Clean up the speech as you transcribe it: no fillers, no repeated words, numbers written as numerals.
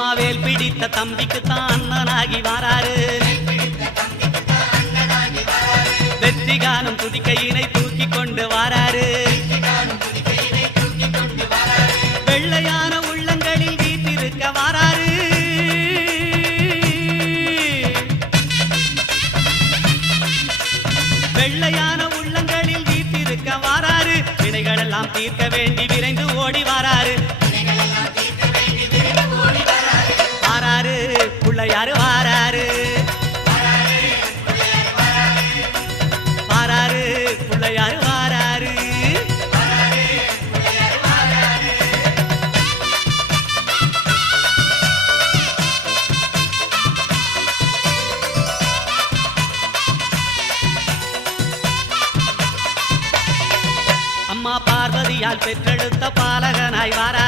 அம்மாவேல் பிடித்த தம்பிக்கு தான் அண்ணனாகி வாராரு வெற்றி காணும் துதிக்கையினை தூக்கி கொண்டு வாராரு வெள்ளையான உள்ளங்களில் வீட்டிருக்க வாராரு வெள்ளையான உள்ளங்களில் வீட்டிருக்க வாராரு வினைகள் எல்லாம் தீர்க்க வேண்டி விரைந்து ஓடி வாராரு வாராரு பிள்ளையாரு வாராரு வாராரு பிள்ளையாரு வாராரு அம்மா பார்வதியால் பெற்றெடுத்த பாலகனாய் வாராரு